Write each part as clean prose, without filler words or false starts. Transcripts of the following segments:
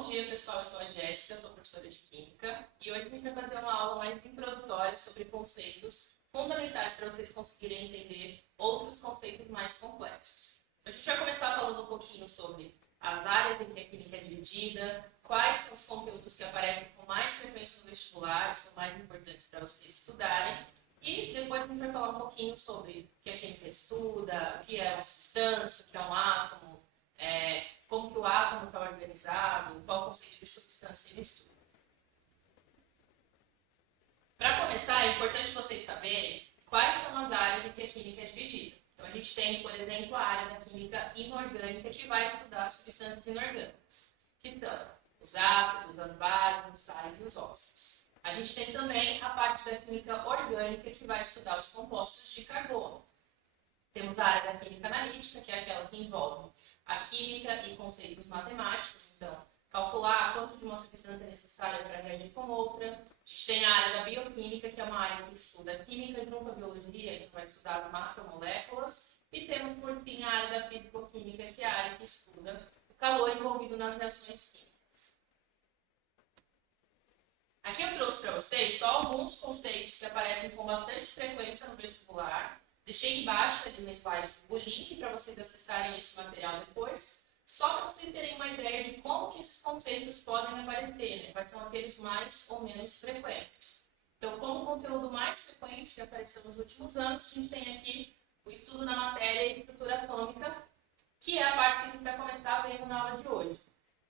Bom dia, pessoal. Eu sou a Jéssica, sou professora de Química e hoje a gente vai fazer uma aula mais introdutória sobre conceitos fundamentais para vocês conseguirem entender outros conceitos mais complexos. A gente vai começar falando um pouquinho sobre as áreas em que a Química é dividida, quais são os conteúdos que aparecem com mais frequência no vestibular, são mais importantes para vocês estudarem, e depois a gente vai falar um pouquinho sobre o que a Química estuda, o que é uma substância, o que é um átomo, como que o átomo está organizado, qual o conceito de substância ele estuda. Para começar, é importante vocês saberem quais são as áreas em que a Química é dividida. Então, a gente tem, por exemplo, a área da Química inorgânica, que vai estudar substâncias inorgânicas, que são os ácidos, as bases, os sais e os óxidos. A gente tem também a parte da Química orgânica, que vai estudar os compostos de carbono. Temos a área da Química analítica, que é aquela que envolve a química e conceitos matemáticos, então, calcular quanto de uma substância é necessária para reagir com outra. A gente tem a área da bioquímica, que é uma área que estuda a química junto à biologia, que vai estudar as macromoléculas. E temos, por fim, a área da fisicoquímica, que é a área que estuda o calor envolvido nas reações químicas. Aqui eu trouxe para vocês só alguns conceitos que aparecem com bastante frequência no vestibular. Deixei embaixo ali no slide o link para vocês acessarem esse material depois, só para vocês terem uma ideia de como que esses conceitos podem aparecer, né? Quais são aqueles mais ou menos frequentes. Então, como o conteúdo mais frequente que apareceu nos últimos anos, a gente tem aqui o estudo da matéria e estrutura atômica, que é a parte que a gente vai começar vendo na aula de hoje.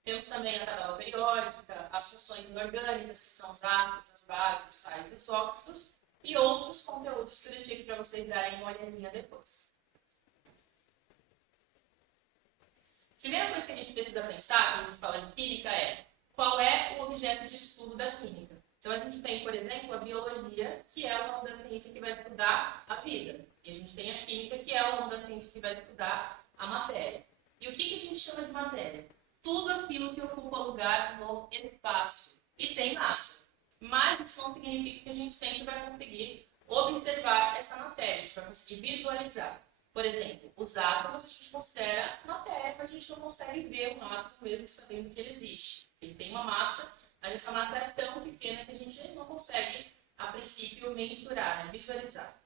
Temos também a tabela periódica, as funções inorgânicas, que são os ácidos, as bases, os sais e os óxidos, e outros conteúdos que eu deixei aqui para vocês darem uma olhadinha depois. Primeira coisa que a gente precisa pensar quando a gente fala de química é qual é o objeto de estudo da química. Então a gente tem, por exemplo, a biologia, que é o ramo da ciência que vai estudar a vida. E a gente tem a química, que é o ramo da ciência que vai estudar a matéria. E o que a gente chama de matéria? Tudo aquilo que ocupa lugar no espaço e tem massa. Mas isso não significa que a gente sempre vai conseguir observar essa matéria, a gente vai conseguir visualizar. Por exemplo, os átomos a gente considera matéria, mas a gente não consegue ver um átomo mesmo sabendo que ele existe. Ele tem uma massa, mas essa massa é tão pequena que a gente não consegue, a princípio, mensurar, né? Visualizar.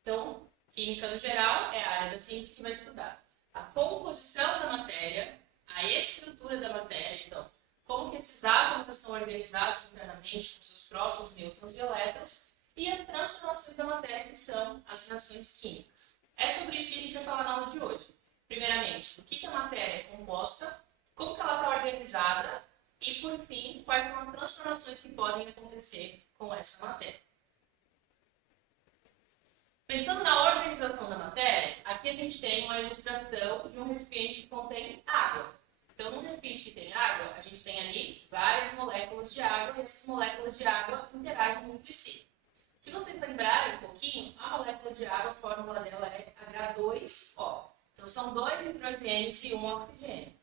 Então, química no geral é a área da ciência que vai estudar a composição da matéria, a estrutura da matéria, então, como que esses átomos estão organizados internamente com seus prótons, nêutrons e elétrons, e as transformações da matéria, que são as reações químicas. É sobre isso que a gente vai falar na aula de hoje. Primeiramente, o que a matéria é composta, como que ela está organizada, e, por fim, quais são as transformações que podem acontecer com essa matéria. Pensando na organização da matéria, aqui a gente tem uma ilustração de um recipiente que contém água. Então, num recipiente que tem água, a gente tem ali várias moléculas de água e essas moléculas de água interagem entre si. Se vocês lembrarem um pouquinho, a molécula de água, a fórmula dela é H2O. Então, são 2 hidrogênios e 1 oxigênio.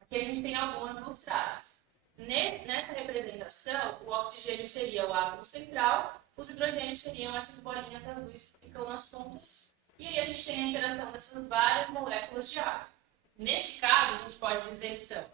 Aqui a gente tem algumas ilustradas. Nessa representação, o oxigênio seria o átomo central, os hidrogênios seriam essas bolinhas azuis que ficam nas pontas, e aí a gente tem a interação dessas várias moléculas de água. Nesse caso, a gente pode dizer que são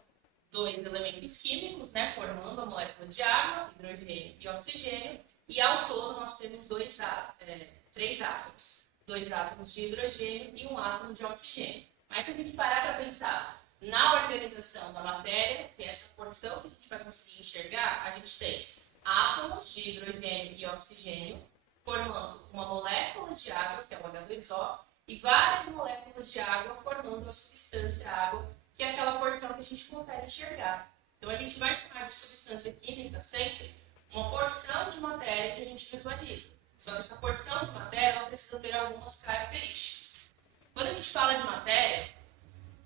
2 elementos químicos, né, formando a molécula de água, hidrogênio e oxigênio, e ao todo nós temos 3 átomos. 2 átomos de hidrogênio e 1 átomo de oxigênio. Mas se a gente parar para pensar na organização da matéria, que é essa porção que a gente vai conseguir enxergar, a gente tem átomos de hidrogênio e oxigênio formando uma molécula de água, que é o H2O, e várias moléculas de água formando a substância água, que é aquela porção que a gente consegue enxergar. Então, a gente vai chamar de substância química sempre uma porção de matéria que a gente visualiza. Só que essa porção de matéria ela precisa ter algumas características. Quando a gente fala de matéria,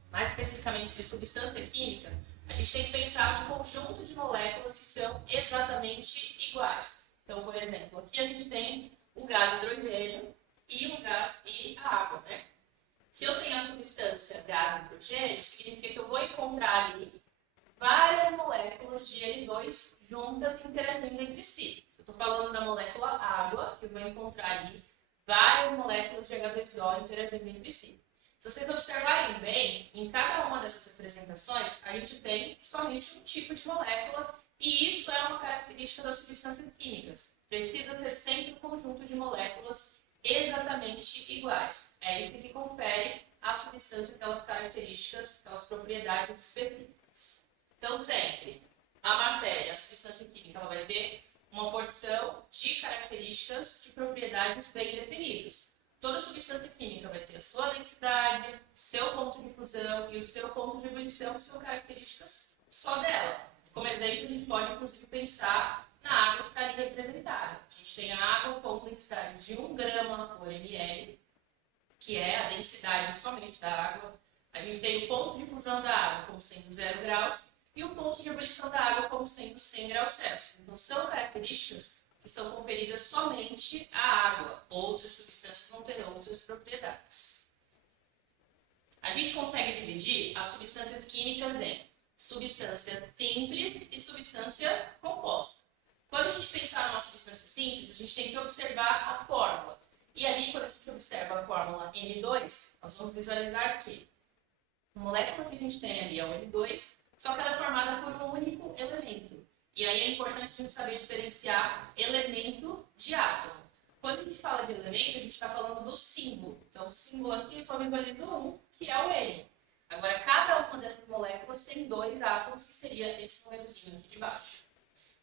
mais especificamente de substância química, a gente tem que pensar num conjunto de moléculas que são exatamente iguais. Então, por exemplo, aqui a gente tem o gás hidrogênio, e o gás e a água, né? Se eu tenho a substância gás e hidrogênio, significa que eu vou encontrar ali várias moléculas de N2 juntas interagindo entre si. Se eu estou falando da molécula água, eu vou encontrar ali várias moléculas de H2O interagindo entre si. Se vocês observarem bem, em cada uma dessas representações, a gente tem somente um tipo de molécula, e isso é uma característica das substâncias químicas. Precisa ser sempre um conjunto de moléculas exatamente iguais. É isso que confere à substância aquelas características, aquelas propriedades específicas. Então, sempre, a matéria, a substância química, ela vai ter uma porção de características, de propriedades bem definidas. Toda substância química vai ter a sua densidade, seu ponto de fusão e o seu ponto de ebulição, que são características só dela. Como exemplo, a gente pode, inclusive, pensar na água que está ali representada. A gente tem a água com densidade de 1 grama por ml, que é a densidade somente da água. A gente tem o ponto de fusão da água como sendo 0 graus e o ponto de ebulição da água como sendo 100 graus Celsius. Então, são características que são conferidas somente à água. Outras substâncias vão ter outras propriedades. A gente consegue dividir as substâncias químicas em substância simples e substância composta. Quando a gente pensar numa substância simples, a gente tem que observar a fórmula. E ali, quando a gente observa a fórmula N2, nós vamos visualizar que a molécula que a gente tem ali é o N2, só que ela é formada por um único elemento. E aí é importante a gente saber diferenciar elemento de átomo. Quando a gente fala de elemento, a gente está falando do símbolo. Então, o símbolo aqui eu só visualizo um, que é o N. Agora, cada uma dessas moléculas tem 2 átomos, que seria esse númerozinho aqui de baixo.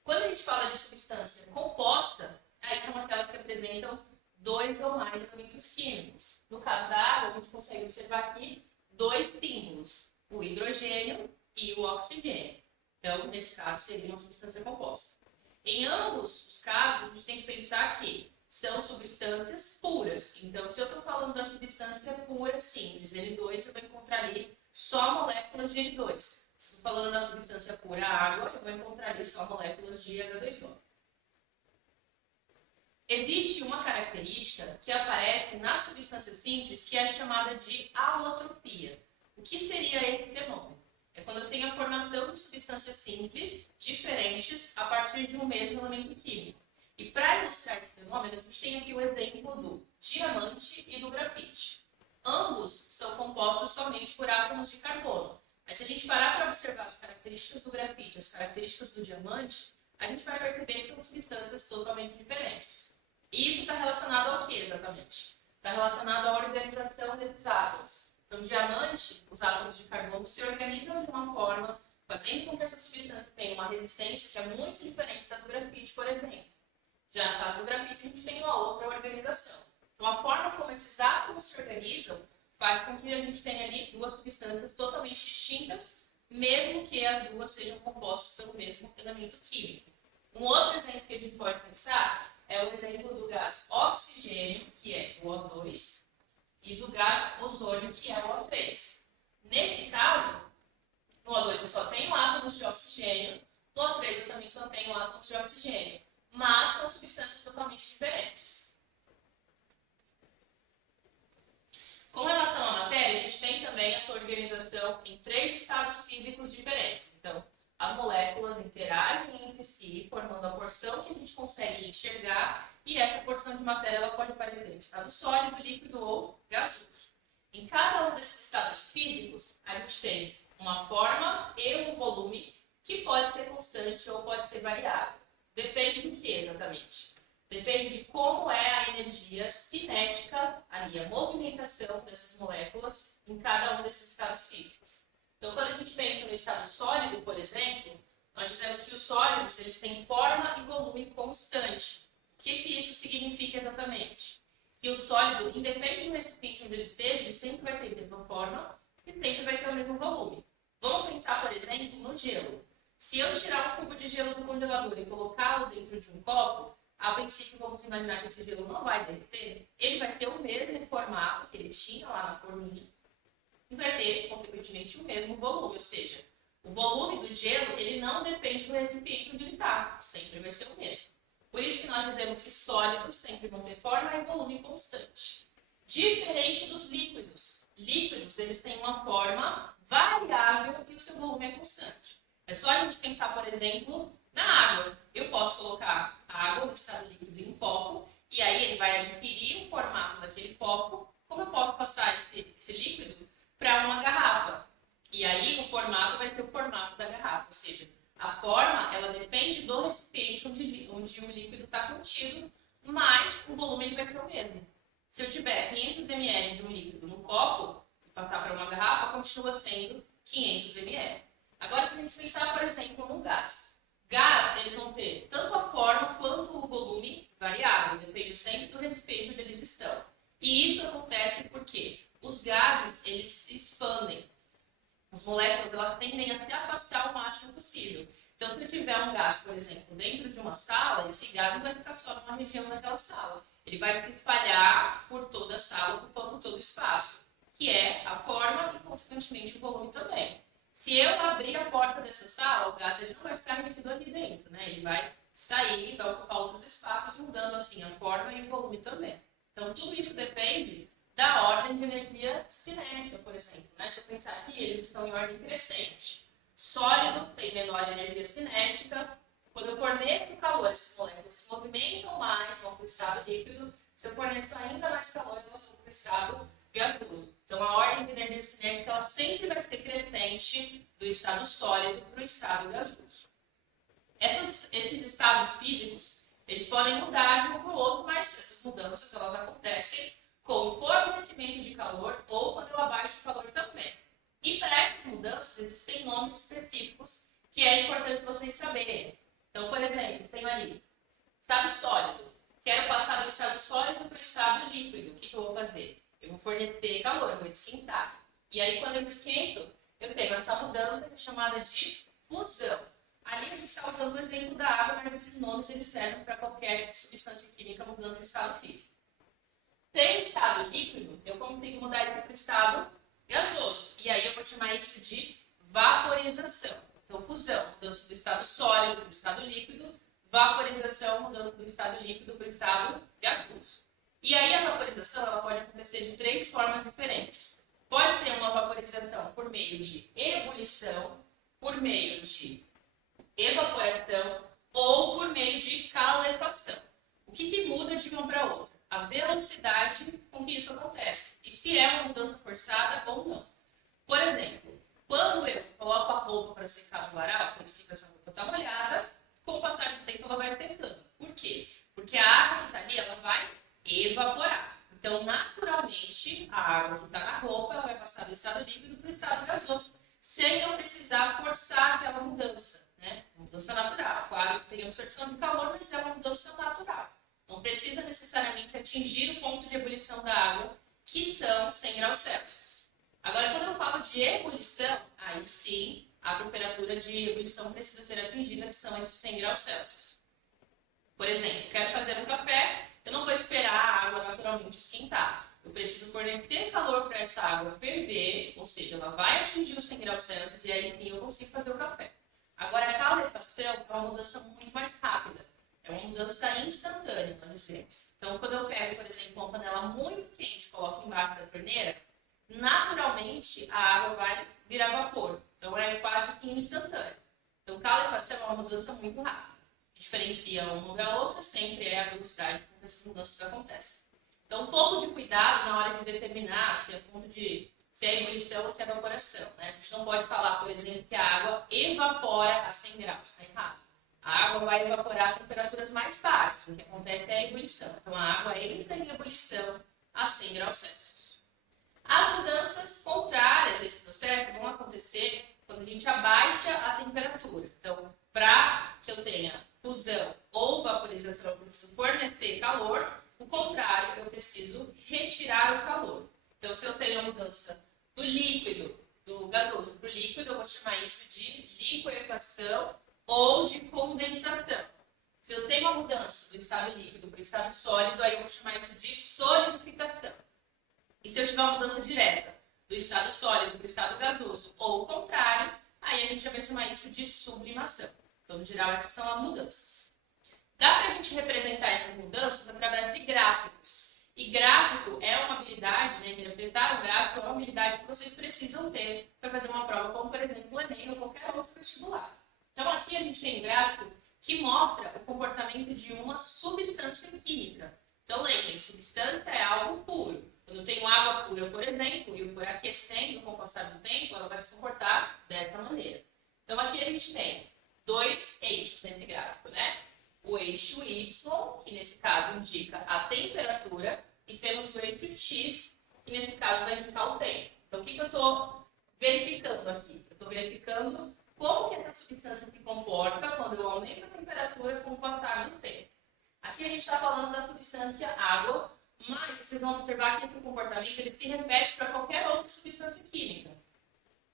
Quando a gente fala de substância composta, aí são aquelas que apresentam 2 ou mais elementos químicos. No caso da água, a gente consegue observar aqui 2 símbolos, o hidrogênio e o oxigênio. Então, nesse caso, seria uma substância composta. Em ambos os casos, a gente tem que pensar que são substâncias puras. Então, se eu estou falando da substância pura simples, N2, eu vou encontrar ali só moléculas de N2. Se estou falando da substância pura água, eu vou encontrar ali só moléculas de H2O. Existe uma característica que aparece na substância simples que é chamada de alotropia. O que seria esse fenômeno? É quando eu tenho a formação de substâncias simples diferentes a partir de um mesmo elemento químico. E para ilustrar esse fenômeno, a gente tem aqui o exemplo do diamante e do grafite. Ambos são compostos somente por átomos de carbono. Mas se a gente parar para observar as características do grafite, as características do diamante, a gente vai perceber que são substâncias totalmente diferentes. E isso está relacionado ao que exatamente? Está relacionado à organização desses átomos. Então, diamante, os átomos de carbono se organizam de uma forma, fazendo com que essa substância tenha uma resistência que é muito diferente da do grafite, por exemplo. Já no caso do grafite, a gente tem uma outra organização. Então, a forma como esses átomos se organizam faz com que a gente tenha ali 2 substâncias totalmente distintas, mesmo que as duas sejam compostas pelo mesmo elemento químico. Um outro exemplo que a gente pode pensar é o exemplo do gás oxigênio, que é o O2, e do gás ozônio, que é o O3. Nesse caso, no O2 eu só tenho átomos de oxigênio, no O3 eu também só tenho átomos de oxigênio, mas são substâncias totalmente diferentes. Com relação à matéria, a gente tem também a sua organização em 3 estados físicos diferentes. Então, as moléculas interagem entre si, formando a porção que a gente consegue enxergar, e essa porção de matéria ela pode aparecer em estado sólido, líquido ou gasoso. Em cada um desses estados físicos, a gente tem uma forma e um volume que pode ser constante ou pode ser variável. Depende do que exatamente? Depende de como é a energia cinética, ali, a movimentação dessas moléculas em cada um desses estados físicos. Então, quando a gente pensa no estado sólido, por exemplo, nós dizemos que os sólidos eles têm forma e volume constante. O que isso significa exatamente? Que o sólido, independente do recipiente onde ele esteja, ele sempre vai ter a mesma forma e sempre vai ter o mesmo volume. Vamos pensar, por exemplo, no gelo. Se eu tirar um cubo de gelo do congelador e colocá-lo dentro de um copo, a princípio vamos imaginar que esse gelo não vai derreter, ele vai ter o mesmo formato que ele tinha lá na forminha e vai ter, consequentemente, o mesmo volume, ou seja, o volume do gelo ele não depende do recipiente onde ele está, sempre vai ser o mesmo. Por isso que nós dizemos que sólidos sempre vão ter forma e volume constante. Diferente dos líquidos. Líquidos, eles têm uma forma variável e o seu volume é constante. É só a gente pensar, por exemplo, na água. Eu posso colocar água no estado líquido em um copo e aí ele vai adquirir o formato daquele copo, como eu posso passar passar esse líquido para uma garrafa. E aí o formato vai ser o formato da garrafa, ou seja, a forma ela depende do recipiente onde o líquido está contido, mas o volume vai ser o mesmo. Se eu tiver 500 ml de um líquido no copo e passar para uma garrafa, continua sendo 500 ml. Agora, se a gente pensar, por exemplo, no gás. Gás, eles vão ter tanto a forma quanto o volume variável, depende sempre do recipiente onde eles estão. E isso acontece porque os gases, eles se expandem. As moléculas, elas tendem a se afastar o máximo possível. Então, se eu tiver um gás, por exemplo, dentro de uma sala, esse gás não vai ficar só numa região daquela sala. Ele vai se espalhar por toda a sala, ocupando todo o espaço, que é a forma e, consequentemente, o volume também. Se eu abrir a porta dessa sala, o gás ele não vai ficar retido ali dentro, né? Ele vai sair, vai ocupar outros espaços, mudando assim a forma e o volume também. Então, tudo isso depende da ordem de energia cinética, por exemplo. Né? Se eu pensar aqui, eles estão em ordem crescente. Sólido tem menor energia cinética. Quando eu forneço calor, essas moléculas se movimentam mais, vão para o estado líquido. Se eu forneço ainda mais calor, elas vão para o estado gasoso. Então, a ordem de energia cinética ela sempre vai ser crescente do estado sólido para o estado gasoso. Esses estados físicos, eles podem mudar de um para o outro, mas essas mudanças elas acontecem com o fornecimento de calor ou quando eu abaixo o calor também. E para essas mudanças, existem nomes específicos que é importante vocês saberem. Então, por exemplo, tenho ali estado sólido. Quero passar do estado sólido para o estado líquido. O que eu vou fazer? Eu vou fornecer calor, eu vou esquentar. E aí, quando eu esquento, eu tenho essa mudança chamada de fusão. Ali a gente está usando o exemplo da água, mas esses nomes eles servem para qualquer substância química mudando o estado físico. Tem o estado líquido, eu consigo mudar isso para o estado gasoso. E aí eu vou chamar isso de vaporização. Então, fusão, mudança do estado sólido para o estado líquido. Vaporização, mudança do estado líquido para o estado gasoso. E aí a vaporização ela pode acontecer de 3 formas diferentes. Pode ser uma vaporização por meio de ebulição, por meio de evaporação ou por meio de calefação. O que muda de uma para outra? A velocidade com que isso acontece. E se é uma mudança forçada ou não. Por exemplo, quando eu coloco a roupa para secar no varal, a princípio essa roupa está molhada, com o passar do tempo ela vai secando. Por quê? Porque a água que está ali ela vai evaporar. Então, naturalmente, a água que está na roupa ela vai passar do estado líquido para o estado gasoso, sem eu precisar forçar aquela mudança. Né? Mudança natural. Claro que tem absorção de calor, mas é uma mudança natural. Não precisa necessariamente atingir o ponto de ebulição da água, que são 100 graus Celsius. Agora, quando eu falo de ebulição, aí sim, a temperatura de ebulição precisa ser atingida, que são esses 100 graus Celsius. Por exemplo, quero fazer um café, eu não vou esperar a água naturalmente esquentar. Eu preciso fornecer calor para essa água ferver, ou seja, ela vai atingir os 100 graus Celsius e aí sim eu consigo fazer o café. Agora, a calefação é uma mudança muito mais rápida. É uma mudança instantânea, nós dizemos. Então, quando eu pego, por exemplo, uma panela muito quente e coloco embaixo da torneira, naturalmente a água vai virar vapor. Então, é quase que instantâneo. Então, calefação é uma mudança muito rápida. O que diferencia uma da outra sempre é a velocidade com que essas mudanças acontecem. Então, um pouco de cuidado na hora de determinar se é ebulição ou se é evaporação. Né? A gente não pode falar, por exemplo, que a água evapora a 100 graus. Está errado. A água vai evaporar a temperaturas mais baixas. O que acontece é a ebulição. Então, a água entra em ebulição a 100 graus Celsius. As mudanças contrárias a esse processo vão acontecer quando a gente abaixa a temperatura. Então, para que eu tenha fusão ou vaporização, eu preciso fornecer calor. O contrário, eu preciso retirar o calor. Então, se eu tenho a mudança do líquido, do gasoso para o líquido, eu vou chamar isso de liquefação ou de condensação. Se eu tenho uma mudança do estado líquido para o estado sólido, aí eu vou chamar isso de solidificação. E se eu tiver uma mudança direta do estado sólido para o estado gasoso ou o contrário, aí a gente vai chamar isso de sublimação. Então, no geral, essas são as mudanças. Dá para a gente representar essas mudanças através de gráficos. E gráfico é uma habilidade, né? Interpretar um gráfico é uma habilidade que vocês precisam ter para fazer uma prova, como por exemplo o Enem ou qualquer outro vestibular. Então aqui a gente tem um gráfico que mostra o comportamento de uma substância química. Então lembrem, substância é algo puro. Quando eu tenho água pura, por exemplo, e eu for aquecendo com o passar do tempo, ela vai se comportar dessa maneira. Então, aqui a gente tem dois eixos nesse gráfico, né? O eixo Y, que nesse caso indica a temperatura, e temos o eixo X, que nesse caso vai indicar o tempo. Então, o que eu estou verificando aqui? Eu estou verificando como que essa substância se comporta quando eu aumento a temperatura com o passar do tempo. Aqui a gente está falando da substância água, mas vocês vão observar que esse comportamento ele se repete para qualquer outra substância química.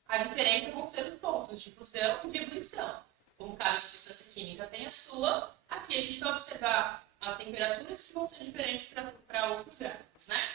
A diferença vão ser os pontos de fusão e de ebulição. Como cada substância química tem a sua, aqui a gente vai observar as temperaturas que vão ser diferentes para outros gráficos, né?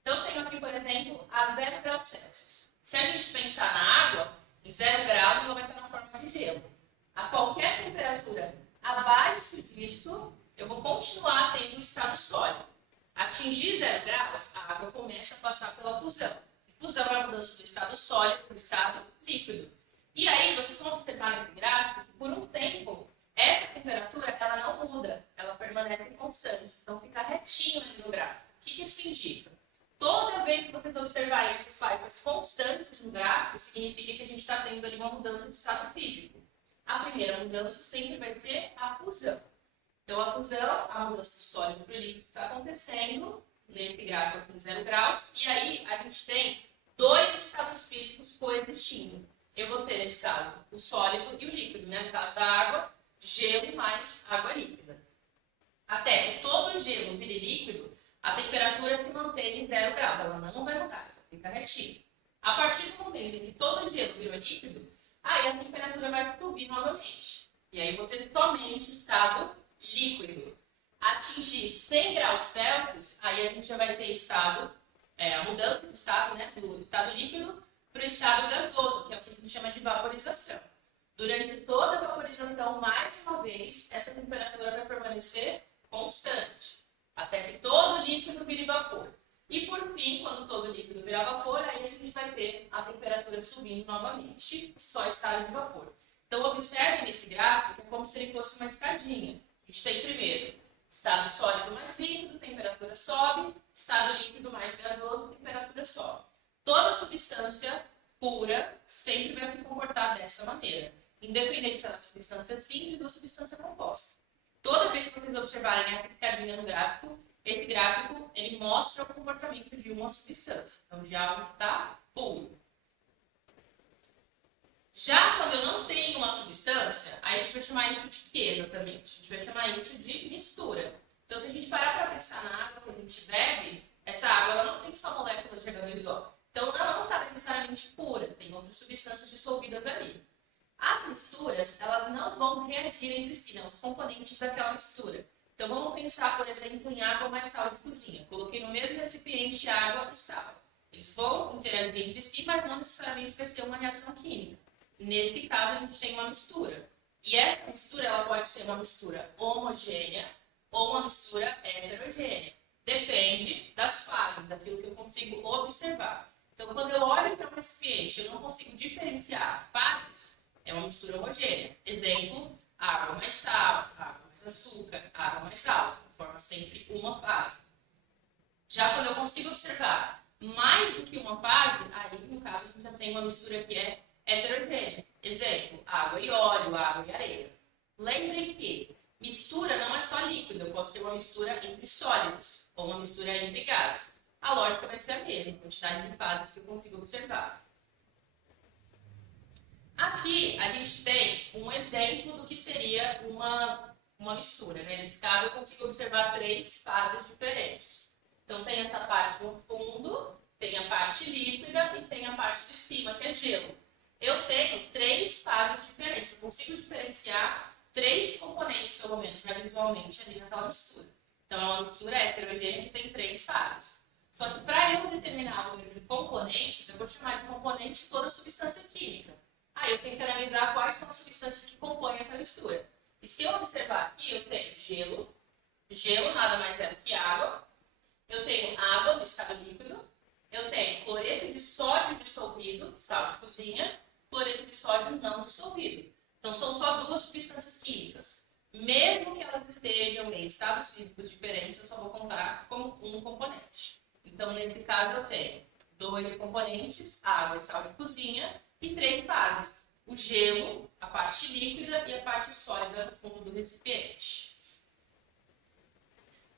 Então, eu tenho aqui, por exemplo, a 0 graus Celsius. Se a gente pensar na água, em 0 graus ela vai estar na forma de gelo. A qualquer temperatura abaixo disso, eu vou continuar tendo o estado sólido. Atingir 0 graus, a água começa a passar pela fusão. Fusão é a mudança do estado sólido para o estado líquido. E aí, vocês vão observar nesse gráfico que, por um tempo, essa temperatura ela não muda, ela permanece constante. Então, fica retinho ali no gráfico. O que isso indica? Toda vez que vocês observarem essas faixas constantes no gráfico, significa que a gente está tendo ali uma mudança de estado físico. A primeira mudança sempre vai ser a fusão. Então, a fusão, a mudança do sólido para o líquido está acontecendo nesse gráfico aqui em 0 graus. E aí, a gente tem dois estados físicos coexistindo. Eu vou ter, nesse caso, o sólido e o líquido, né? No caso da água, gelo mais água líquida. Até que todo gelo vire líquido, a temperatura se mantém em 0 graus. Ela não vai mudar, fica retinha. A partir do momento em que todo gelo virou líquido, aí a temperatura vai subir novamente. E aí eu vou ter somente estado líquido. Atingir 100 graus Celsius, aí a gente já vai ter a mudança do estado, né, do estado líquido para o estado gasoso, que é o que a gente chama de vaporização. Durante toda a vaporização, mais uma vez, essa temperatura vai permanecer constante, até que todo líquido vire vapor. E por fim, quando todo líquido virar vapor, aí a gente vai ter a temperatura subindo novamente, só estado de vapor. Então, observem nesse gráfico que é como se ele fosse uma escadinha. A gente tem primeiro estado sólido mais líquido, temperatura sobe, estado líquido mais gasoso, temperatura sobe. Toda substância pura sempre vai se comportar dessa maneira, independente se ela é substância simples ou substância composta. Toda vez que vocês observarem essa escadinha no gráfico, esse gráfico ele mostra o comportamento de uma substância, então de algo que está puro. Já quando eu não tenho uma substância, aí a gente vai chamar isso de que exatamente? A gente vai chamar isso de mistura. Então, se a gente parar para pensar na água que a gente bebe, essa água ela não tem só moléculas de H2O. Então, ela não está necessariamente pura, tem outras substâncias dissolvidas ali. As misturas, elas não vão reagir entre si, né? Os componentes daquela mistura. Então, vamos pensar, por exemplo, em água mais sal de cozinha. Coloquei no mesmo recipiente água e sal. Eles vão interagir entre si, mas não necessariamente vai ser uma reação química. Nesse caso, a gente tem uma mistura. E essa mistura ela pode ser uma mistura homogênea ou uma mistura heterogênea. Depende das fases, daquilo que eu consigo observar. Então, quando eu olho para um recipiente e eu não consigo diferenciar fases, é uma mistura homogênea. Exemplo, água mais sal, água mais açúcar, água mais álcool. Forma sempre uma fase. Já quando eu consigo observar mais do que uma fase, aí, no caso, a gente já tem uma mistura que é heterogênea. Exemplo, água e óleo, água e areia. Lembrem que mistura não é só líquido, eu posso ter uma mistura entre sólidos ou uma mistura entre gases. A lógica vai ser a mesma, a quantidade de fases que eu consigo observar. Aqui a gente tem um exemplo do que seria uma mistura, né? Nesse caso eu consigo observar 3 fases diferentes. Então tem essa parte no fundo, tem a parte líquida e tem a parte de cima, que é gelo. Eu tenho 3 fases diferentes, eu consigo diferenciar 3 componentes, pelo menos, né, visualmente, ali naquela mistura. Então, é uma mistura heterogênea que tem 3 fases. Só que para eu determinar o número de componentes, eu vou chamar de componente toda substância química. Aí eu tenho que analisar quais são as substâncias que compõem essa mistura. E se eu observar aqui, eu tenho gelo. Gelo nada mais é do que água. Eu tenho água no estado líquido. Eu tenho cloreto de sódio dissolvido, sal de cozinha. Cloreto de sódio não dissolvido. Então, são só 2 substâncias químicas. Mesmo que elas estejam em estados físicos diferentes, eu só vou contar como um componente. Então, Então, nesse caso, eu tenho 2 componentes, água e sal de cozinha, e 3 fases. O gelo, a parte líquida e a parte sólida no fundo do recipiente.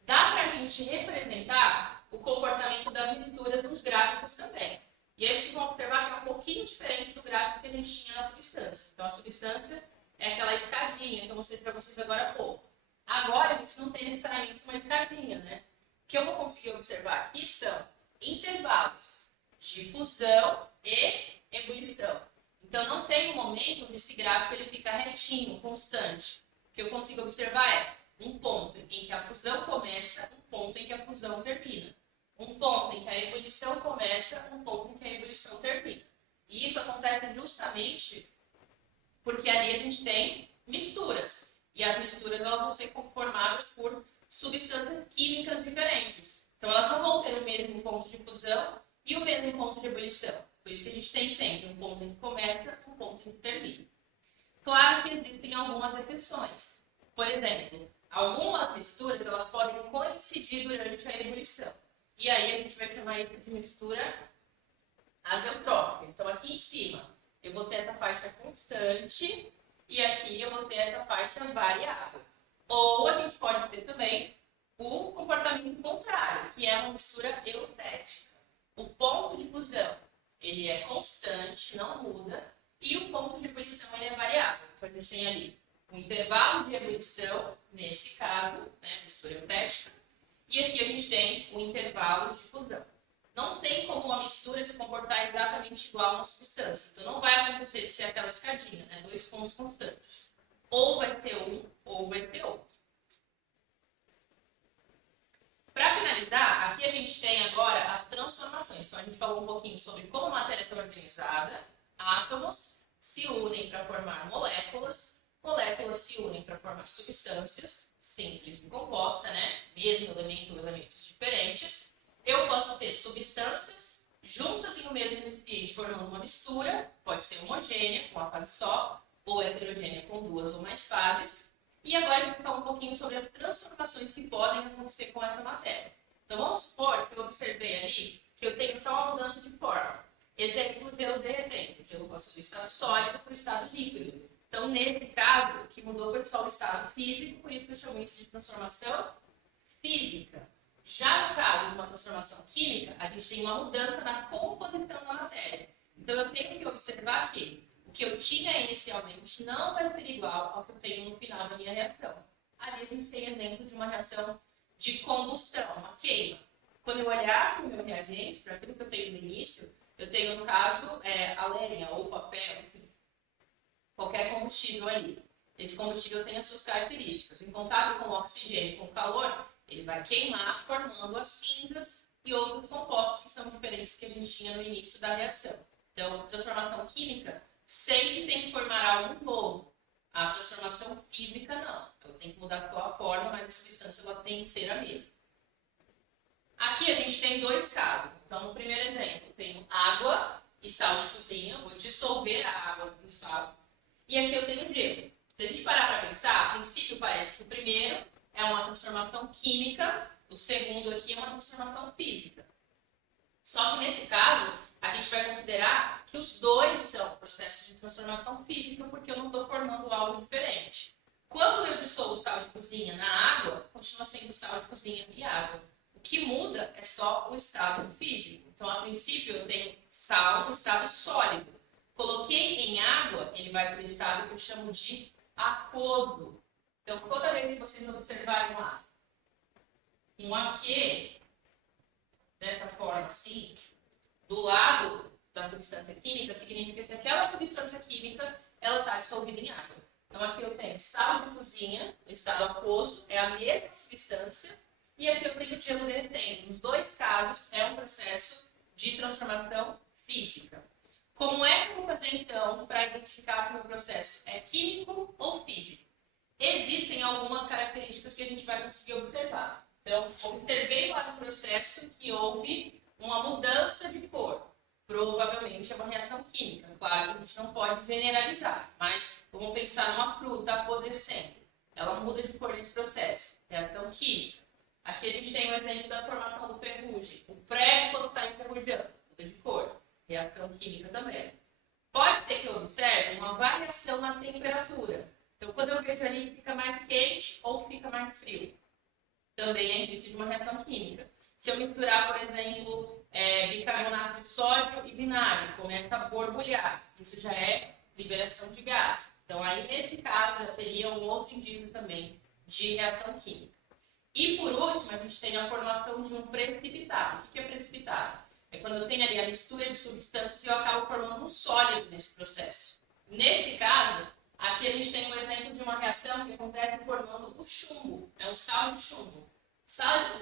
Dá para a gente representar o comportamento das misturas nos gráficos também. E aí vocês vão observar que é um pouquinho diferente do gráfico que a gente tinha na substância. Então, a substância é aquela escadinha que eu mostrei para vocês agora há pouco. Agora, a gente não tem necessariamente uma escadinha, né? O que eu vou conseguir observar aqui são intervalos de fusão e ebulição. Então, não tem um momento onde esse gráfico ele fica retinho, constante. O que eu consigo observar é um ponto em que a fusão começa, um ponto em que a fusão termina. Um ponto em que a ebulição começa, um ponto em que a ebulição termina. E isso acontece justamente porque ali a gente tem misturas. E as misturas elas vão ser formadas por substâncias químicas diferentes. Então, elas não vão ter o mesmo ponto de fusão e o mesmo ponto de ebulição. Por isso que a gente tem sempre um ponto em que começa e um ponto em que termina. Claro que existem algumas exceções. Por exemplo, algumas misturas elas podem coincidir durante a ebulição. E aí a gente vai chamar isso de mistura azeotrópica. Então, aqui em cima eu vou ter essa faixa constante e aqui eu vou ter essa faixa variável. Ou a gente pode ter também o comportamento contrário, que é uma mistura eutética. O ponto de fusão ele é constante, não muda, e o ponto de ebulição ele é variável. Então, a gente tem ali o intervalo de ebulição, nesse caso, né, mistura eutética, e aqui a gente tem o intervalo de fusão. Não tem como uma mistura se comportar exatamente igual a uma substância. Então, não vai acontecer de ser aquela escadinha, né, 2 pontos constantes. Ou vai ser um, ou vai ser outro. Para finalizar, aqui a gente tem agora as transformações. Então, a gente falou um pouquinho sobre como a matéria está organizada. Átomos se unem para formar moléculas. Moléculas se unem para formar substâncias, simples e composta, né? Mesmo elemento ou elementos diferentes. Eu posso ter substâncias juntas em um mesmo recipiente formando uma mistura. Pode ser homogênea, com uma fase só, ou heterogênea com 2 ou mais fases. E agora a gente vai falar um pouquinho sobre as transformações que podem acontecer com essa matéria. Então, vamos supor que eu observei ali que eu tenho só uma mudança de forma. Exemplo, o gelo derretendo. O gelo passou do estado sólido para o estado líquido. Então, nesse caso, o que mudou foi só o estado físico, por isso que eu chamo isso de transformação física. Já no caso de uma transformação química, a gente tem uma mudança na composição da matéria. Então, eu tenho que observar que o que eu tinha inicialmente não vai ser igual ao que eu tenho no final da minha reação. Ali a gente tem exemplo de uma reação de combustão, uma queima. Quando eu olhar para o meu reagente, para aquilo que eu tenho no início, eu tenho, no caso, a lenha ou papel, enfim, qualquer combustível ali. Esse combustível tem as suas características. Em contato com o oxigênio, com o calor, ele vai queimar, formando as cinzas e outros compostos que são diferentes do que a gente tinha no início da reação. Então, transformação química sempre tem que formar algo novo. A transformação física, não. Ela tem que mudar só a forma, mas a substância ela tem que ser a mesma. Aqui a gente tem 2 casos. Então, no primeiro exemplo, eu tenho água e sal de cozinha. Vou dissolver a água no sal. E aqui eu tenho gelo. Se a gente parar para pensar, a princípio parece que o primeiro é uma transformação química, o segundo aqui é uma transformação física. Só que nesse caso, a gente vai considerar que os dois são processos de transformação física, porque eu não estou formando algo diferente. Quando eu dissolvo o sal de cozinha na água, continua sendo sal de cozinha e água. O que muda é só o estado físico. Então, a princípio, eu tenho sal no estado sólido. Coloquei em água, ele vai para o estado que eu chamo de aquoso. Então, toda vez que vocês observarem lá um aquê, dessa forma assim, do lado da substância química, significa que aquela substância química ela está dissolvida em água. Então, aqui eu tenho sal de cozinha, no estado aquoso, é a mesma substância, e aqui eu tenho gelo derretendo. Nos 2 casos, é um processo de transformação física. Como é que eu vou fazer, então, para identificar se o meu processo é químico ou físico? Existem algumas características que a gente vai conseguir observar. Então, observei lá no processo que houve uma mudança de cor. Provavelmente é uma reação química. Claro que a gente não pode generalizar, mas vamos pensar numa fruta apodrecendo. Ela muda de cor nesse processo. Reação química. Aqui a gente tem o exemplo da formação do ferrugem. O pré variação na temperatura. Então, quando eu vejo ali que fica mais quente ou fica mais frio, também é indício de uma reação química. Se eu misturar, por exemplo, bicarbonato de sódio e vinagre, começa a borbulhar. Isso já é liberação de gás. Então, aí, nesse caso, já teria um outro indício também de reação química. E, por último, a gente tem a formação de um precipitado. O que é precipitado? É quando eu tenho ali a mistura de substâncias e eu acabo formando um sólido nesse processo. Nesse caso, aqui a gente tem um exemplo de uma reação que acontece formando o chumbo. É um sal de chumbo.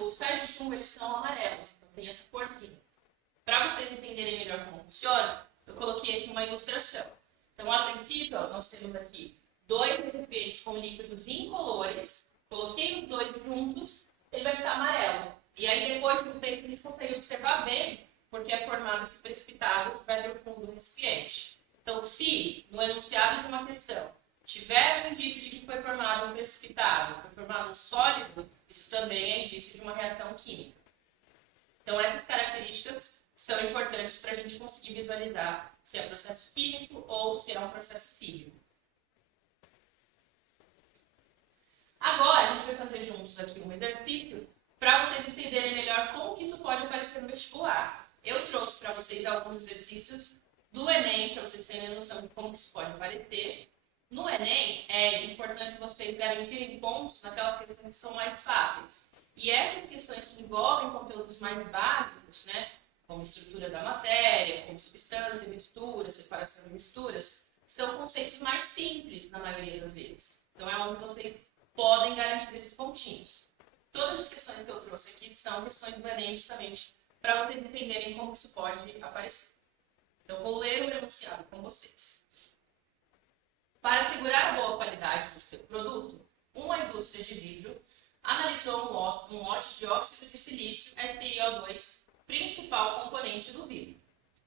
Os sais de chumbo, eles são amarelos, então tem essa corzinha. Para vocês entenderem melhor como funciona, eu coloquei aqui uma ilustração. Então, a princípio, nós temos aqui 2 recipientes com líquidos incolores. Coloquei os 2 juntos, ele vai ficar amarelo. E aí, depois de um tempo, a gente consegue observar bem porque é formado esse precipitado que vai para o fundo do recipiente. Então, se no enunciado de uma questão tiver um indício de que foi formado um precipitado, foi formado um sólido, isso também é indício de uma reação química. Então, essas características são importantes para a gente conseguir visualizar se é processo químico ou se é um processo físico. Agora, a gente vai fazer juntos aqui um exercício para vocês entenderem melhor como que isso pode aparecer no vestibular. Eu trouxe para vocês alguns exercícios do Enem, para vocês terem noção de como que isso pode aparecer. No Enem, é importante vocês garantirem pontos naquelas questões que são mais fáceis. E essas questões que envolvem conteúdos mais básicos, né, como estrutura da matéria, como substância, mistura, separação de misturas, são conceitos mais simples na maioria das vezes. Então, é onde vocês podem garantir esses pontinhos. Todas as questões que eu trouxe aqui são questões do Enem, justamente para vocês entenderem como isso pode aparecer. Então, vou ler o enunciado com vocês. Para assegurar a boa qualidade do seu produto, uma indústria de vidro analisou um lote de óxido de silício, SiO2, principal componente do vidro.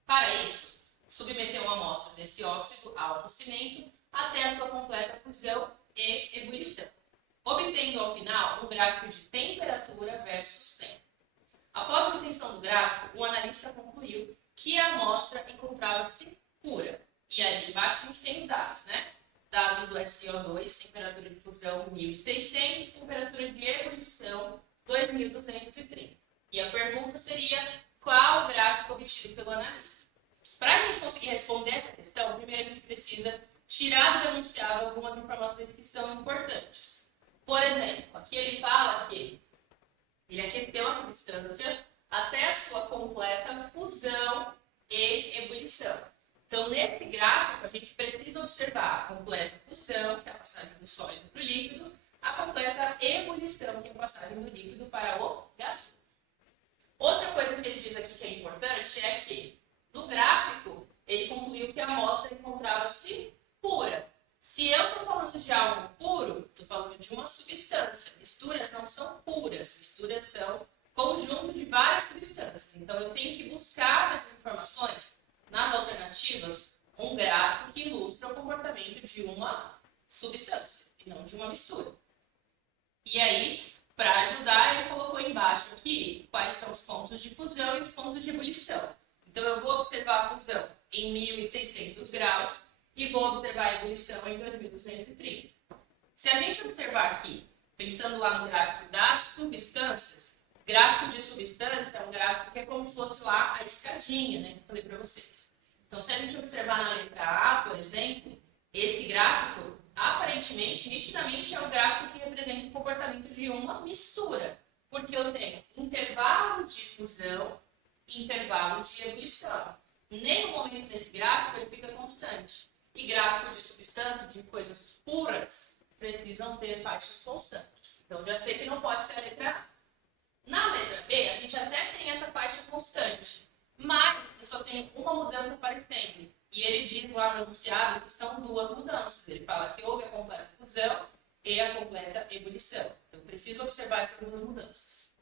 Para isso, submeteu uma amostra desse óxido ao aquecimento até a sua completa fusão e ebulição, obtendo ao final um gráfico de temperatura versus tempo. Após a obtenção do gráfico, o analista concluiu que a amostra encontrava-se pura. E ali embaixo a gente tem os dados, né? Dados do SiO2, temperatura de fusão 1.600, temperatura de ebulição 2.230. E a pergunta seria, qual o gráfico obtido pelo analista? Para a gente conseguir responder essa questão, primeiro a gente precisa tirar do enunciado algumas informações que são importantes. Por exemplo, aqui ele fala que ele aqueceu a substância até a sua completa fusão e ebulição. Então, nesse gráfico, a gente precisa observar a completa fusão, que é a passagem do sólido para o líquido, a completa ebulição, que é a passagem do líquido para o gasoso. Outra coisa que ele diz aqui que é importante é que, no gráfico, ele concluiu que a amostra encontrava-se pura. Se eu estou falando de algo puro, estou falando de uma substância. Misturas não são puras, misturas são conjunto de várias substâncias. Então, eu tenho que buscar nessas informações, nas alternativas, um gráfico que ilustra o comportamento de uma substância, e não de uma mistura. E aí, para ajudar, ele colocou embaixo aqui quais são os pontos de fusão e os pontos de ebulição. Então, eu vou observar a fusão em 1.600 graus e vou observar a ebulição em 2.230. Se a gente observar aqui, pensando lá no gráfico das substâncias, gráfico de substância é um gráfico que é como se fosse lá a escadinha, né, que eu falei para vocês. Então, se a gente observar na letra A, por exemplo, esse gráfico, aparentemente, nitidamente, é um gráfico que representa o comportamento de uma mistura, porque eu tenho intervalo de fusão e intervalo de ebulição. Nem no momento desse gráfico ele fica constante. E gráfico de substância, de coisas puras, precisam ter faixas constantes. Então, já sei que não pode ser a letra A. Na letra B, a gente até tem essa faixa constante, mas eu só tenho uma mudança aparecendo. E ele diz lá no enunciado que são 2 mudanças. Ele fala que houve a completa fusão e a completa ebulição. Então, eu preciso observar essas 2 mudanças.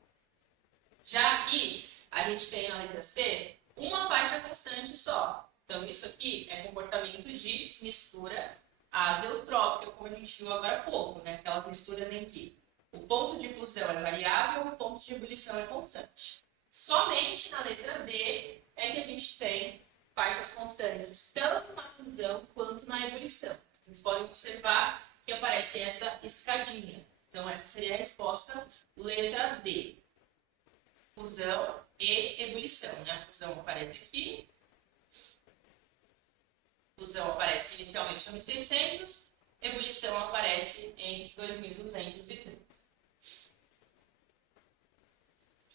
Já aqui, a gente tem na letra C uma faixa constante só. Então, isso aqui é comportamento de mistura azeotrópica, como a gente viu agora há pouco, né? Aquelas misturas em que o ponto de fusão é variável, o ponto de ebulição é constante. Somente na letra D é que a gente tem faixas constantes, tanto na fusão quanto na ebulição. Vocês podem observar que aparece essa escadinha. Então, essa seria a resposta letra D. Fusão e ebulição, né? A fusão aparece aqui. Fusão aparece inicialmente em 1600, ebulição aparece em 2230.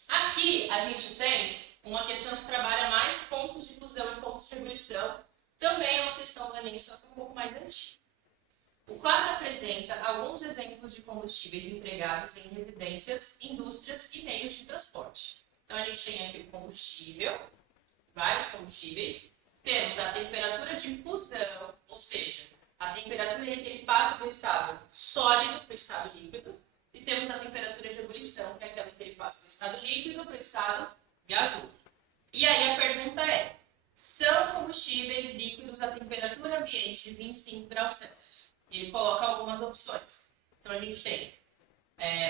Aqui a gente tem uma questão que trabalha mais pontos de fusão e pontos de ebulição. Também é uma questão do Enem, só que um pouco mais antiga. O quadro apresenta alguns exemplos de combustíveis empregados em residências, indústrias e meios de transporte. Então, a gente tem aqui o combustível, vários combustíveis. Temos a temperatura de fusão, ou seja, a temperatura em que ele passa do estado sólido para o estado líquido. E temos a temperatura de ebulição, que é aquela em que ele passa do estado líquido para o estado gasoso. E aí a pergunta é, são combustíveis líquidos a temperatura ambiente de 25 graus Celsius? E ele coloca algumas opções. Então, a gente tem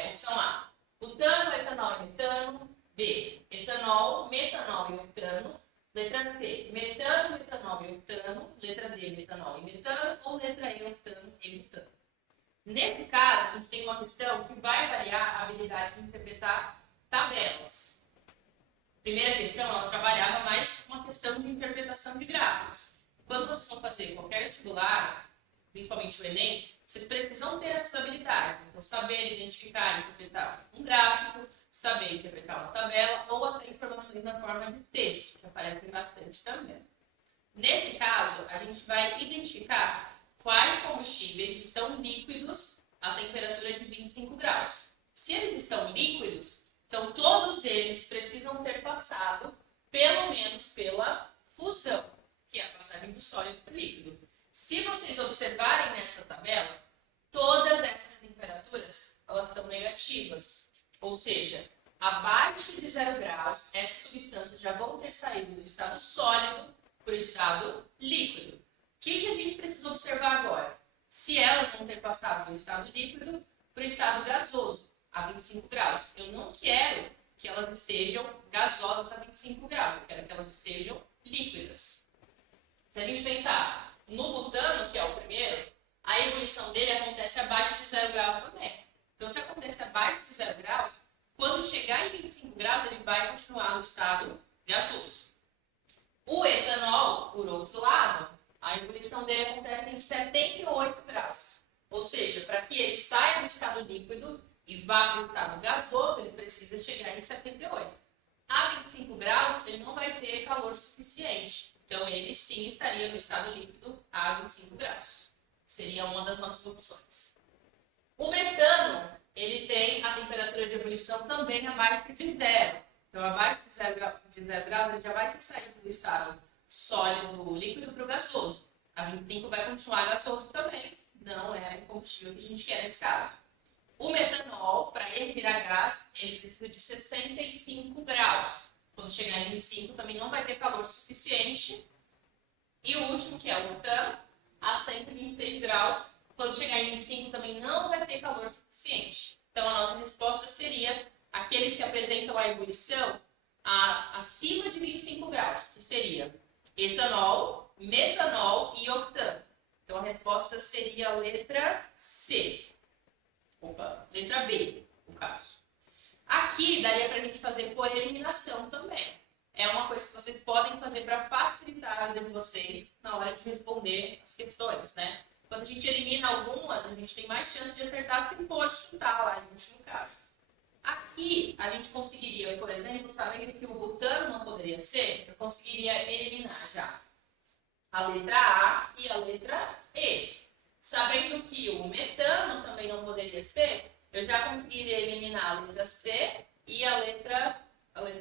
opção A, butano, etanol e metano. B, etanol, metanol e octano. Letra C, metano, metanol e octano. Letra D, metanol e metano. Ou letra E, octano e butano. Nesse caso, a gente tem uma questão que vai avaliar a habilidade de interpretar tabelas. A primeira questão, ela trabalhava mais uma questão de interpretação de gráficos. Quando vocês vão fazer qualquer vestibular, principalmente o Enem, vocês precisam ter essas habilidades. Então, saber identificar e interpretar um gráfico, saber interpretar uma tabela ou até informações na forma de texto, que aparecem bastante também. Nesse caso, a gente vai identificar quais combustíveis estão líquidos a temperatura de 25 graus. Se eles estão líquidos, então todos eles precisam ter passado pelo menos pela fusão, que é a passagem do sólido para o líquido. Se vocês observarem nessa tabela, todas essas temperaturas elas são negativas, ou seja, abaixo de 0 graus, essas substâncias já vão ter saído do estado sólido para o estado líquido. O que a gente precisa observar agora? Se elas vão ter passado do estado líquido para o estado gasoso, a 25 graus. Eu não quero que elas estejam gasosas a 25 graus, eu quero que elas estejam líquidas. Se a gente pensar no butano, que é o primeiro, a ebulição dele acontece abaixo de 0 graus também. Então, se acontece abaixo de 0 graus, quando chegar em 25 graus, ele vai continuar no estado gasoso. O etanol, por outro lado, a ebulição dele acontece em 78 graus. Ou seja, para que ele saia do estado líquido e vá para o estado gasoso, ele precisa chegar em 78. A 25 graus, ele não vai ter calor suficiente. Então, ele sim estaria no estado líquido a 25 graus. Seria uma das nossas opções. O metano, ele tem a temperatura de ebulição também abaixo de 0. Então, abaixo de 0 graus, ele já vai ter saído do estado sólido, líquido para o gasoso. A 25 vai continuar gasoso também. Não é o combustível que a gente quer nesse caso. O metanol, para ele virar gás, ele precisa de 65 graus. Quando chegar em 25, também não vai ter calor suficiente. E o último, que é o butano, a 126 graus. Quando chegar em 25, também não vai ter calor suficiente. Então, a nossa resposta seria aqueles que apresentam a ebulição acima de 25 graus, que seria etanol, metanol e octano. Então, a resposta seria a letra C. Letra B, no caso. Aqui, daria para a gente fazer por eliminação também. É uma coisa que vocês podem fazer para facilitar a vida de vocês na hora de responder as questões, né? Quando a gente elimina algumas, a gente tem mais chance de acertar se for chutar lá, no último caso. Aqui, a gente conseguiria, por exemplo, sabendo que o butano não poderia ser, eu conseguiria eliminar já a letra A e a letra E. Sabendo que o metano também não poderia ser, eu já conseguiria eliminar a letra C e a letra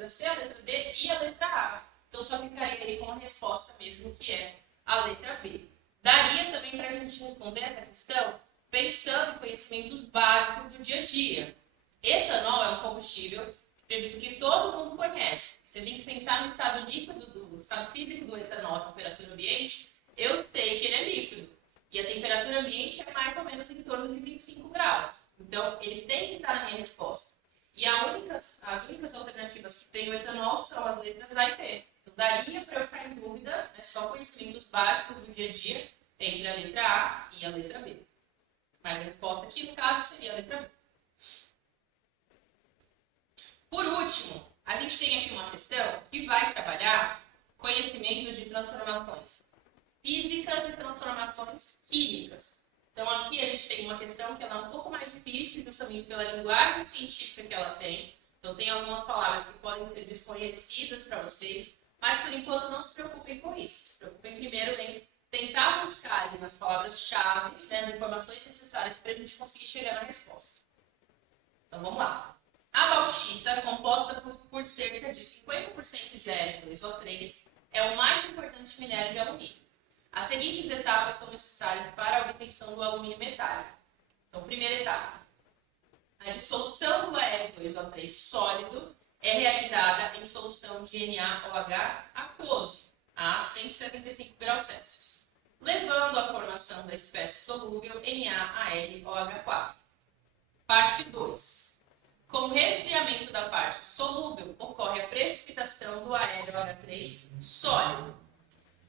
C, a letra D e a letra A. Então, só ficaria aí com a resposta mesmo, que é a letra B. Daria também para a gente responder essa questão pensando em conhecimentos básicos do dia a dia. Etanol é um combustível que acredito que todo mundo conhece. Se a gente pensar no estado líquido, do estado físico do etanol, a temperatura ambiente, eu sei que ele é líquido. E a temperatura ambiente é mais ou menos em torno de 25 graus. Então, ele tem que estar na minha resposta. E as únicas alternativas que tem o etanol são as letras A e B. Então, daria para eu ficar em dúvida, né, só conhecimentos básicos do dia a dia, Entre a letra A e a letra B. Mas a resposta aqui, no caso, seria a letra B. Por último, a gente tem aqui uma questão que vai trabalhar conhecimentos de transformações físicas e transformações químicas. Então, aqui a gente tem uma questão que ela é um pouco mais difícil, justamente pela linguagem científica que ela tem. Então, tem algumas palavras que podem ser desconhecidas para vocês, mas, por enquanto, não se preocupem com isso. Se preocupem primeiro em tentar buscar ali nas palavras-chave, né, as informações necessárias para a gente conseguir chegar na resposta. Então, vamos lá. A bauxita, composta por cerca de 50% de Al2O3, é o mais importante minério de alumínio. As seguintes etapas são necessárias para a obtenção do alumínio metálico. Então, primeira etapa. A dissolução do Al2O3 sólido é realizada em solução de NaOH aquoso, a 175 graus Celsius, levando à formação da espécie solúvel NaAlOH4. Parte 2. Com o resfriamento da parte solúvel, ocorre a precipitação do AlOH3 sólido.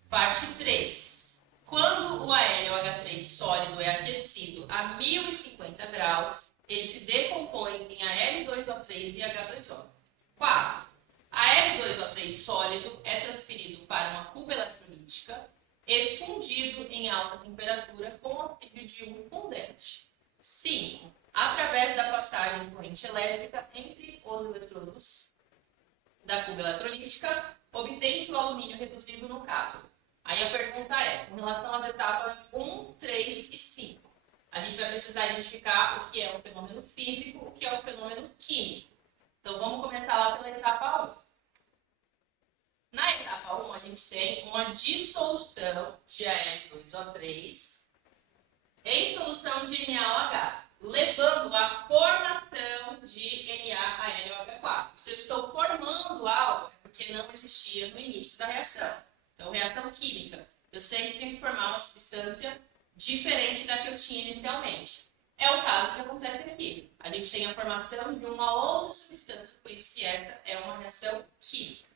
Parte 3. Quando o AlOH3 sólido é aquecido a 1050 graus, ele se decompõe em Al2O3 e H2O. 4. A Al2O3 sólido é transferido para uma cuba eletrolítica e fundido em alta temperatura com o auxílio de um fundente. 5. Através da passagem de corrente elétrica entre os eletrodos da cuba eletrolítica, obtém-se o alumínio reduzido no cátodo. Aí a pergunta é, com relação às etapas 1, 3 e 5, a gente vai precisar identificar o que é um fenômeno físico, o que é um fenômeno químico. Então vamos começar lá pela etapa 1. Na etapa 1, a gente tem uma dissolução de Al2O3 em solução de NaOH, levando à formação de NaAlOH4. Se eu estou formando algo, é porque não existia no início da reação. Então, reação química, eu sempre tenho que formar uma substância diferente da que eu tinha inicialmente. É o caso que acontece aqui. A gente tem a formação de uma outra substância, por isso que essa é uma reação química.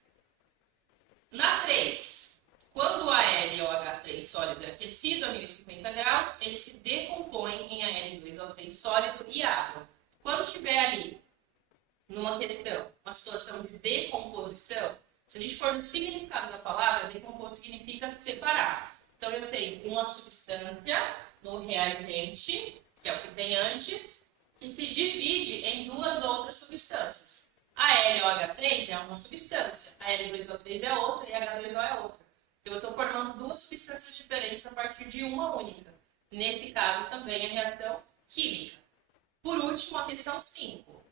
Na 3, quando o AlOH3 sólido é aquecido a 1050 graus, ele se decompõe em Al2O3 sólido e água. Quando estiver ali, numa questão, uma situação de decomposição, se a gente for no significado da palavra, decompor significa separar. Então, eu tenho uma substância no reagente, que é o que tem antes, que se divide em duas outras substâncias. A LOH3 é uma substância, a L2O3 é outra e a H2O é outra. Eu estou formando duas substâncias diferentes a partir de uma única. Nesse caso, também é reação química. Por último, a questão 5.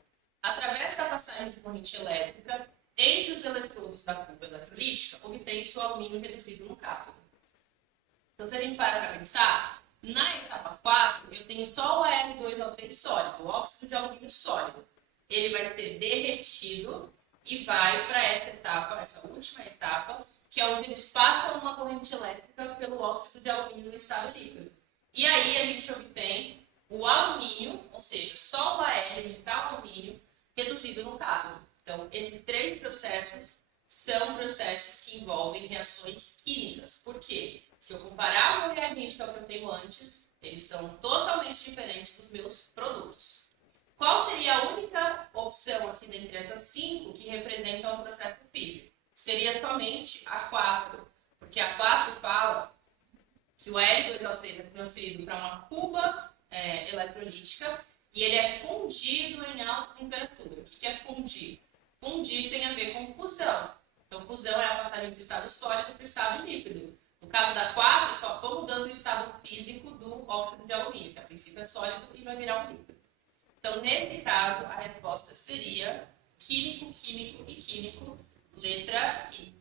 Através da passagem de corrente elétrica entre os eletrodos da cuba eletrolítica, obtém-se o alumínio reduzido no cátodo. Então, se a gente parar para pensar, na etapa 4, eu tenho só o Al2O3 sólido, o óxido de alumínio sólido. Ele vai ser derretido e vai para essa etapa, essa última etapa, que é onde eles passam uma corrente elétrica pelo óxido de alumínio no estado líquido. E aí a gente obtém o alumínio, ou seja, só o Al metal alumínio, reduzido no cátodo. Então, esses três processos são processos que envolvem reações químicas. Por quê? Se eu comparar o meu reagente, que é o que eu tenho antes, eles são totalmente diferentes dos meus produtos. Qual seria a única opção aqui dentre essas 5 que representam um processo físico? Seria somente a 4, porque a 4 fala que o Al2O3 é transferido para uma cuba eletrolítica e ele é fundido em alta temperatura. O que é fundir? Fundir tem a ver com fusão. Então, fusão é a passagem do estado sólido para o estado líquido. No caso da 4, só estou mudando o estado físico do óxido de alumínio, que a princípio é sólido e vai virar um líquido. Então, nesse caso, a resposta seria químico, químico e químico, letra I.